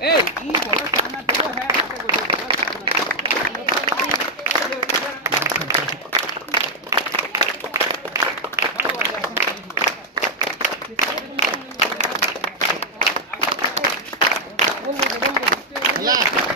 এই ই বলা সামনা তো হ্যাঁ কাছে করতে বলা সামনা La